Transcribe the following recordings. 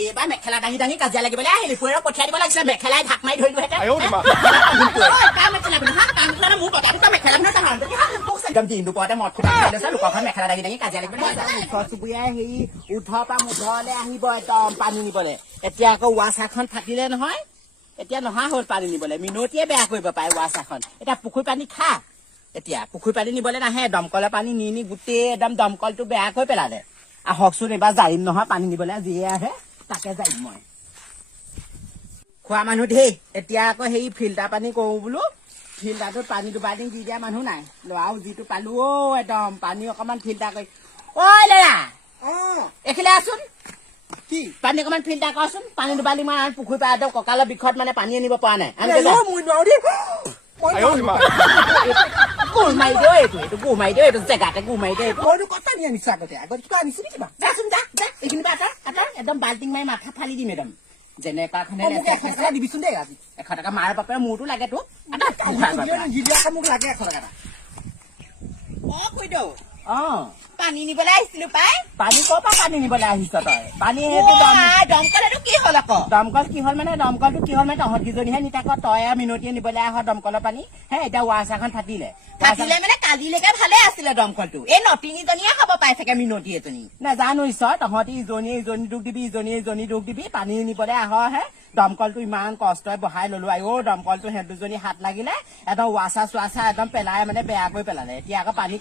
এইবাৰ মেখেলা দাঙি দাঙি কাজিয়া লাগিবলৈ আহিলি ফুৱেৰক পঠিয়াই দিব লাগিছিলে মেখেলাই ঢাক মাৰি ধৰিলোহেঁতেন কাৰ মেখেলা পিন্ধো হা কাম কৰিলে মোৰ কথাটো মেখেলা পিন্ধো একদম দিন দুপৰতে মদ ফুটা লৈছে লোকৰ ঘৰত মেখেলা দাঙি দাঙি কাজিয়া লাগিবলৈ ওচৰ চুবুৰীয়াই হেৰি উঠৰ পৰা মুধলৈ আহিব একদম পানী নিবলৈ এতিয়া আকৌ ৱাছাৰখন ফাটিলে নহয় এতিয়া নহা হ'ল পানী নিবলৈ মিনতিয়ে বেয়া কৰিব পাৰে ৱাছাৰখন এতিয়া পুখুৰী পানী খা এতিয়া পুখুৰী পানী নিবলৈ নাহে দমকলৰ পানী নি নি গোটেই একদম দমকলটো বেয়া কৰি পেলালে আহকচোন এইবাৰ জাৰিম নহয় পানী নিবলৈ যিয়ে আহে তাকে যাম মই খোৱা মানুহ ধেই এতিয়া আকৌ সেই ফিল্টাৰ পানী কৰো বোলো ফিল্টাৰটোত পানী দুবাৰ দিন দি দিয়া মানুহ নাই ল'ৰাও যিটো পালো একদম পানী অকমান ফিল্টাৰ কৰি ঐ ল'ৰা এইখিলে আছোন কি পানী অকমান ফিল্টাৰ কৰচোন পানী দুবাৰ দিন মই পুখুৰী পৰা একদম কঁকালৰ বিষত মানে পানী আনিব পৰা নাই গোমাই দিও এইটো গোমাই দিও এইটো জেগাতে গোমাই দিও মইতো কথা নি আনিছো আগতে কিবা আনিছো নেকি যাচোন যা এইখিনি একদম বাল্টিং মাৰি মাথা ফালি দিম একদম যেনেকুৱাখনে দিবিচোন দেই আজি 100 টকা মাৰ বাপে মোৰতো লাগে তোক মোক লাগে 100 টকা খুইদেউ পানী নিবলৈ আহিছিলো পাই পানী ক'ৰ পৰা পানী নিবলৈ আহিছ তই পানী দমকল এইটো কি হ'ল আকৌ দমকল কি হ'ল মানে দমকলটো কি হ'ল মানে তহঁত কিজনীহে নিতাক তই মিনতিয়ে নিবলৈ আহ দমকলৰ পানী হে এতিয়া ৱাছাৰখন ফাটিলে মানে কালিলৈকে ভালে আছিলে দমকলটো এই নটিনীজনীয়ে খাব পাই থাকে মিনতি এজনী নাজানো ঈশ্বৰ তহঁতি ইজনীয়ে ইজনী দুখ দিবি ইজনীয়ে ইজনী দুখ দিবি পানী নিবলৈ আহ হে দমকলটো ইমান কষ্টই বহাই ললো দমকলটো সেই দুজনী হাত লাগিলে একদম ৱাছাৰ চোৱাছাৰ একদম পেলাই মানে বেয়া কৰি পেলালে এতিয়া আকৌ পানী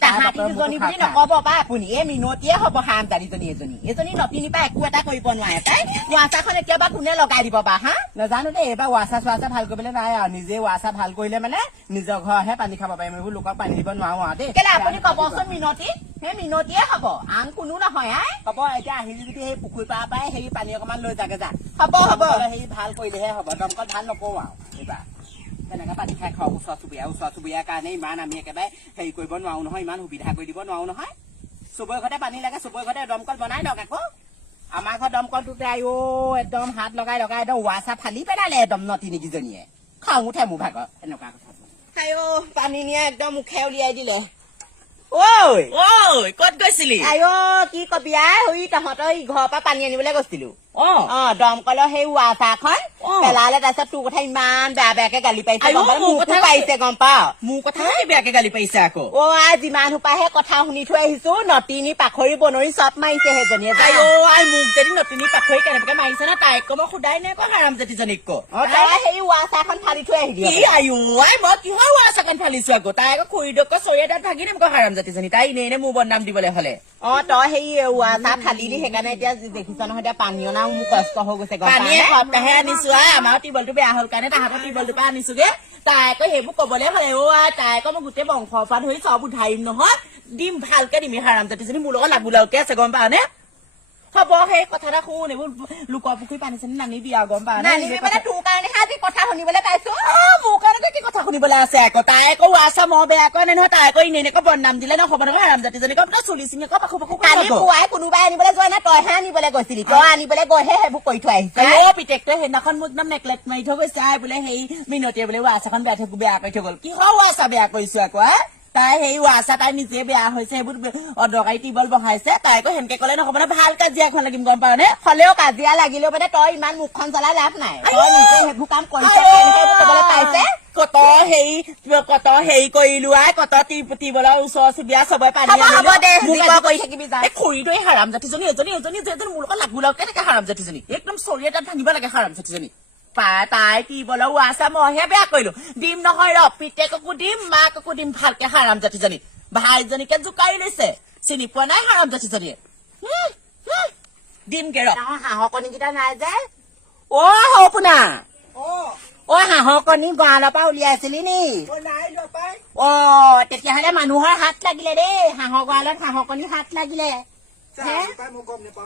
নকব পা আপুনি এই মিনতিয়ে হব হামদাৰীজনী এজনী নটিনী পৰা একো এটা কৰিব নোৱাৰে তাই ৱাছাৰখন এতিয়াবা কোনে লগাই দিব বা হা নাজানো দেই এইবাৰ ৱাছাৰ চোৱাছাৰ ভাল কৰিবলৈ নাই আৰু নিজে ৱাছাৰ ভাল কৰিলে মানে নিজৰ ঘৰহে পানী খাব পাৰিম এইবোৰ লোকক পানী দিব নোৱাৰো আৰু দেই কেলে আপুনি কবচোন মিনতি সেই মিনতিয়ে হব আন কোনো নহয় হ'ব এতিয়া আহিলি যদি সেই পুখুৰী পাৰ পৰাই সেই পানী অকমান লৈ যাগে যা হ'ব সেই ভাল কৰিলেহে হ'ব দমকল ভাল নকৰো আৰু এইবাৰ তেনেকে পানী খাই খাওঁ ওচৰ চুবুৰীয়াৰ কাৰণে ইমান আমি একেবাৰে হেৰি কৰিব নোৱাৰো নহয় ইমান সুবিধা কৰি দিব নোৱাৰো নহয় চবৰে ঘৰতে পানী লাগে চবৰে ঘৰতে দমকল বনাই লওক আকৌ আমাৰ ঘৰ দমকলটোতে একদম হাত লগাই একদম ৱাছাৰ ফালি পেলালে একদম নতিনীকেইজনীয়ে খাওঁ উঠে মোৰ ভাগৰ এনেকুৱা কথা পানী নিয়ে একদম মুখে উলিয়াই দিলে ক'ত গৈছিলি কি কবি তহঁতৰ ঘৰৰ পৰা পানী আনিবলৈ গৈছিলো দমকলৰ সেই ৱাছাৰখন পেলালে তাৰপিছত তোৰ কথা ইমান বেয়া বেয়াকে গালি পাৰিছে গম পাও মোৰ কথা বেয়াকে গালি পাৰিছে আকৌ যিমান সোপাহে কথা শুনি থৈ আহিছো নটিনী পাখৰি বনৰি চব মাৰিছে সেইজনীয়ে মোক যদি নটিনী পাখৰি কেনেকে মাৰিছে ন তাইক মই সোধাই নাই কোৱা হাৰাম জাতিজনীক সেই ৱাছাৰখন ফালি থৈ আহিবি মই কিহৰ ৱাছাৰখন ফালিছো আকৌ তাই আকৌ খুৰীদক চৰিয়া তাত ভাগি দিম আকৌ হাৰাম জাতিজনী তাই এনে মোৰ বদনাম দিবলৈ হলে তই সেই ৱাছাৰ ফালিলি সেইকাৰণে এতিয়া দেখিছ নহয় এতিয়া পানী অনা মোৰ কষ্ট হৈ গৈছে পানীয়ে সপ্তাহে আনিছো আমাৰ টিউবৱেলটো বেয়া হ'ল কাৰণে তাহাঁতৰ টিউবৱেলটোৰ পৰা আনিছোগে তাই আকৌ সেইবোৰ কবলৈ হলে তাই আকৌ মই গোটেই বংশৰ পৰা ধৰি চব উধাৰিম নহয় দিম ভালকে দিম হাৰাম জাতিজনী মোৰ লগত লাগোলাওকে আছে গম পাৱ নে হ'ব সেই কথা এটা শুন এইবোৰ লোকৰ পুখুৰী পানী চানী নানিবি আৰু গম পাৱ তোৰ কাৰণেহে আজি কথা শুনিবলৈ পাইছো মোৰ কাৰণে কি কথা শুনিবলৈ আছে আকৌ তাই আকৌ ৱাছাৰ মই বেয়া কৰে নহয় তাই আকৌ এনেকৈ বদনাম দিলে নহ'ব নহয় হাৰাম জাতিজনীক তই চুলি চিঙি আকৌ পাখু পাখু কালি পুৱাই কোনোবাই আনিবলৈ যোৱা নাই তইহে আনিবলৈ গৈছিলি তই আনিবলৈ গৈহে সেইবোৰ কৰি থৈ আহিছ পিতেকটোৱে সেইদিনাখন মোক একদম নেকলেট মাৰি থৈ গৈছে বোলে সেই মিনতিয়ে বোলে ৱাছাৰখন বেয়া কৰি থৈ গ'ল কিহৰ ৱাছাৰ বেয়া কৰিছো আকৌ তাই সেই ৱাছাৰ তাই নিজে বেয়া হৈছে সেইবোৰ অদৰকাৰী টিউবৱেল বহাইছে তাই আকৌ সেনেকে কলে নহ'ব নহয় ভাল কাজিয়া এখন লাগিম গম পাৱ নে হলেও কাজিয়া লাগিলেও মানে তই ইমান মুখখন চলাই লাভ নাই তই নিজে সেইবোৰ কাম কৰিছে পাইছে কত হেৰি কৰিলো কত টিউবৱেলৰ ওচৰ চুবুৰীয়া চবৰে পানী কৰি থাকিবি খুৰীটো এই হাৰাম জাতিজনী এজনী মোৰ লগত লাগোলাও কেনেকে হাৰাম জাতিজনী একদম চৰিয়া তাত ভাঙিব লাগে হাৰাম জাতিজনী তাই টিউবৱেলৰ ৱাছাৰ মইহে বেয়া কৰিলো দিম নহয় পিতেককো দিম মাককো দিম ভালকে হাৰাম জাতিজনী ভাইজনীকে জোকাৰি লৈছে চিনি পোৱা নাই হাৰাম জাতিজনীয়ে দিমগে হাঁহৰ কণীকেইটা নাই যে শুনা হাঁহৰ কণী গঁৰালৰ পৰা উলিয়াইছিলি নি তেতিয়াহ'লে মানুহৰ হাত লাগিলে দেই হাঁহৰ গঁৰালত হাঁহৰ কণী হাত লাগিলে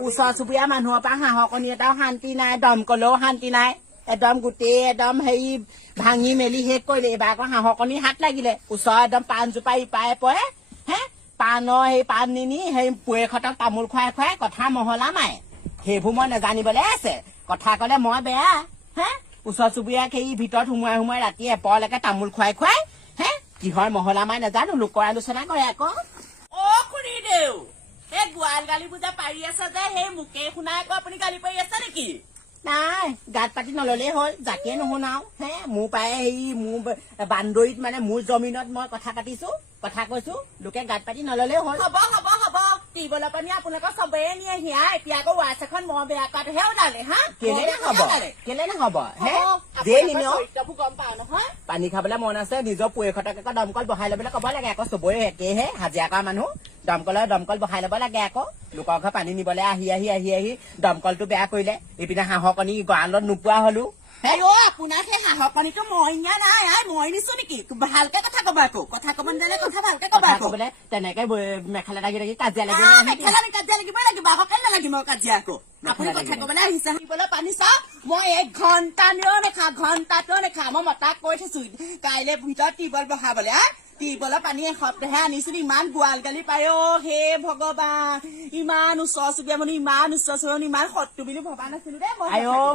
ওচৰ চুবুৰীয়া মানুহৰ পৰা হাঁহৰ কণী এটাও শান্তি নাই দমকলেও শান্তি নাই একদম গোটেই একদম হেৰি ভাঙি মেলি শেষ কৰিলে এইবাৰ আকৌ হাঁহৰ কণী হাত লাগিলে ওচৰ একদম পাণজোপা ইপাৰে পৰে পাণৰ সেই পাণ নিনি সেই পুৱেৰহঁতক তামোল খুৱাই খুৱাই কথা মহলা মাৰে সেইবোৰ মই নেজানিবলৈ আছে কথা কলে মই বেয়া ওচৰ চুবুৰীয়াক সেই ভিতৰত সোমোৱাই ৰাতি এপৰলৈকে তামোল খুৱাই খুৱাই কিহৰ মহলা মাৰে নেজানো লোকৰ আলোচনা কৰে আকৌ খুৰীদেউ সেই গোৱাল গালিবোৰ যে পাৰি আছে যে সেই মোকে শুনাই আকৌ আপুনি গালি পাৰি আছে নেকি নাই গাত পাতি নললেই হ'ল জাকে নুশুনাও হে মোৰ পাই হেৰি মোৰ বান্দৰীত মানে মোৰ জমিনত মই কথা পাতিছো কথা কৈছো লোকে গাত পাতি নললেই হ'ল হ'ব হ'ব হ'ব টিউবৱেলৰ পানী আপোনালোকৰ চবেই নিয়ে হিয়া এতিয়া আকৌ ৱাছ এখন মই বেয়া কৰাটোহে ওলালে হা কেলে নহব হে যে নিনিয় গম পাও নহয় পানী খাবলৈ মন আছে নিজৰ পৰিষদক আকৌ দমকল বহাই ল'বলৈ ক'ব লাগে আকৌ চবৰে একেহে হাজিৰা কৰা মানুহ দমকল বহাই ল'ব লাগে আকৌ লোকৰ ঘৰ পানী নিবলৈ আহি দমকলটো বেয়া কৰিলে এইপিনে হাঁহৰ কণী গঁৰালত নোপোৱা হলো আপোনাৰ সেই হাঁহৰ পানীটো মই নিয়া নাই মই নিছো নেকি ভালকে কথা কবা আকৌ কথা কব নিদিলে কথা ভালকে কবা আকৌ বোলে তেনেকে মেখেলা লাগি কাজিয়া লাগি মেখেলা কাজিয়া লাগিবই লাগিব আকৌ কেলে লাগিব কাজিয়া আকৌ আপুনি কথা কবলৈ আহিছে আহিবলৈ পানী চাওক মই 1 ঘণ্টা ঘণ্টাটো নেখা মই মতাক কৈ থৈছো কাইলৈ ভিতৰত টিউবৱেল বহাবলৈ টিউবৱেলৰ পানী এসপ্তাহে আনিছো ইমান গোৱাল গালি পায় হে ভগৱান ইমান ওচৰ চুবুৰীয়া মানুহ ইমান ওচৰ চুবুৰীয়া ইমান শত্ৰু বুলি ভবা নাছিলো দেই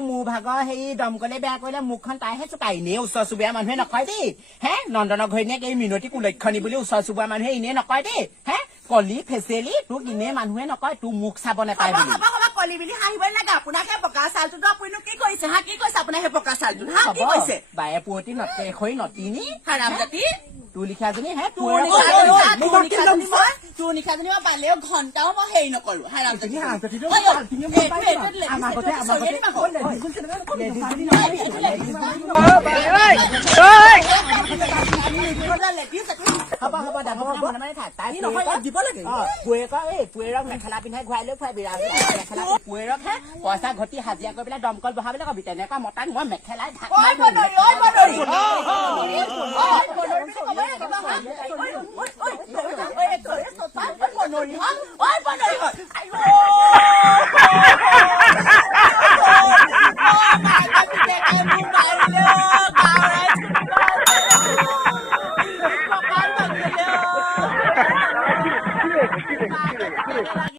মোৰ ভাগৰ হেৰি দমকলে বেয়া কৰিলে মুখখন তাইহে চুকাই এনেই ওচৰ চুবুৰীয়া মানুহে নকয় দেই হে নন্দনৰ ঘৈণীয়েক এই মিনতি কুলক্ষণী বুলি ওচৰ চুবুৰীয়া মানুহে এনেই নকয় দেই হে কলি ফেচেলি তোক এনেই মানুহে নকয় তোৰ মুখ চাব নাপায় বুলি কলি বুলি হাঁহিবই লাগে আপোনাক সেই পকা চাউলটো আপুনিনো কি কৰিছে কি কৈছে আপোনাৰ সেই পকা চাউলটো কি কৈছে বায়ে পুৱতি নতিনি হাৰাম জাতি তোৰ লিখাজনী হে তোৰ নিশাজনী মই পালেও ঘণ্টাও মই হেৰি নকৰো হাৰাম মেখেলা পিন্ধাই ঘূৰাই লৈ খুৱাই মেখেলা পুৱেৰক হে পইচা ঘটি হাজিৰা কৰি পেলাই দমকল বহাবলৈ কবি তেনেকুৱা মতাক মই মেখেলাই